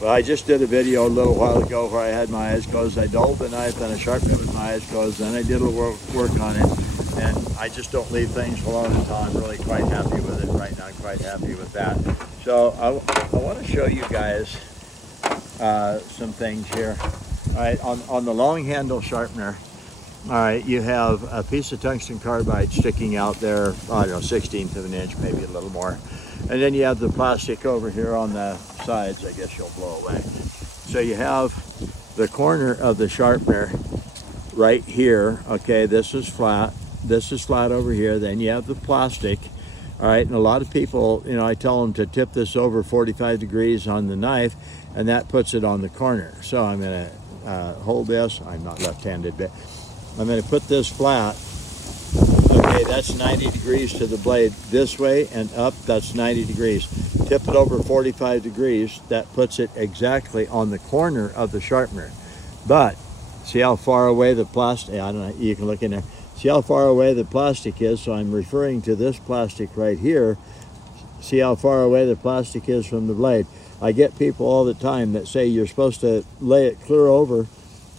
Well, I just did a video a little while ago where I had my eyes closed. I dulled the knife and I sharpened it with my eyes closed. Then I did a little work on it, and I just don't leave things alone until I'm really quite happy with it. Right now, I'm quite happy with that. So I want to show you guys some things here. All right, on the long handle sharpener, all right, you have a piece of tungsten carbide sticking out there, I don't know, 1/16 of an inch, maybe a little more. And then you have the plastic over here on the sides. I guess you'll blow away. So you have the corner of the sharpener right here. Okay, this is flat. This is flat over here. Then you have the plastic. All right, and a lot of people, you know, I tell them to tip this over 45 degrees on the knife, and that puts it on the corner. So I'm going to hold this. I'm not left-handed, but I'm going to put this flat. Okay, that's 90 degrees to the blade this way and up. That's 90 degrees. Tip it over 45 degrees. That puts it exactly on the corner of the sharpener. But see how far away the plastic, I don't know, you can look in there. See how far away the plastic is. So I'm referring to this plastic right here. See how far away the plastic is from the blade. I get people all the time that say you're supposed to lay it clear over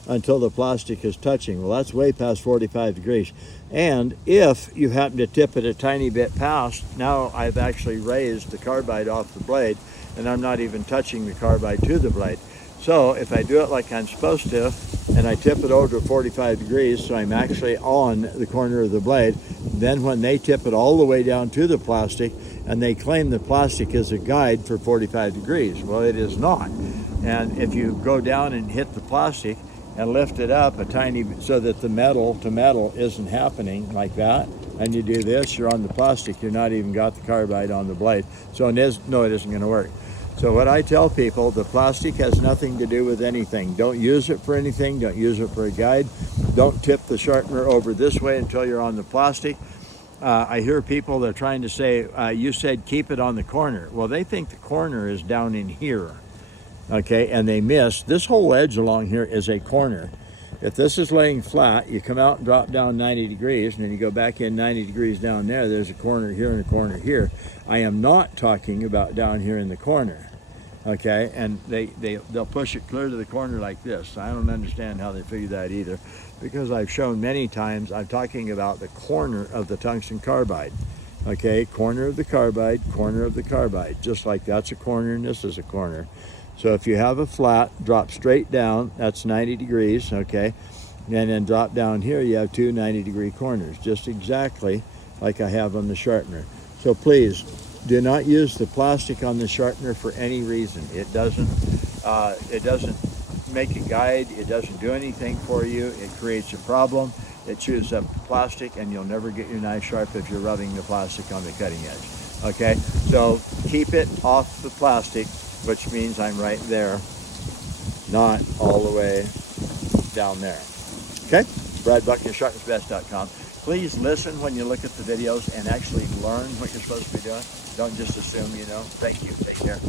until the plastic is touching. Well, that's way past 45 degrees. And if you happen to tip it a tiny bit past, now I've actually raised the carbide off the blade, and I'm not even touching the carbide to the blade. So if I do it like I'm supposed to, and I tip it over to 45 degrees, so I'm actually on the corner of the blade, then when they tip it all the way down to the plastic, and they claim the plastic is a guide for 45 degrees. Well, it is not. And if you go down and hit the plastic, and lift it up a tiny bit so that the metal to metal isn't happening like that, and you do this, you're on the plastic, you're not even got the carbide on the blade. So it isn't going to work. So what I tell people, the plastic has nothing to do with anything. Don't use it for anything. Don't use it for a guide. Don't tip the sharpener over this way until you're on the plastic. I hear people, they're trying to say, you said keep it on the corner. Well, they think the corner is down in here. Okay, and they miss this whole edge along here is a corner. If this is laying flat, you come out and drop down 90 degrees, and then you go back in 90 degrees down there. There's a corner here and a corner here. I am not talking about down here in the corner. Okay, and they'll push it clear to the corner like this. I don't understand how they figure that either, because I've shown many times I'm talking about the corner of the tungsten carbide. Okay, corner of the carbide, corner of the carbide. Just like that's a corner and this is a corner. So if you have a flat, drop straight down, that's 90 degrees, okay? And then drop down here, you have two 90-degree corners, just exactly like I have on the sharpener. So please, do not use the plastic on the sharpener for any reason. It doesn't make a guide, it doesn't do anything for you, it creates a problem, it chews up the plastic, and you'll never get your knife sharp if you're rubbing the plastic on the cutting edge, okay? So keep it off the plastic, which means I'm right there, not all the way down there. Okay? Brad Buckner, sharpensbest.com. Please listen when you look at the videos and actually learn what you're supposed to be doing. Don't just assume you know. Thank you. Take care.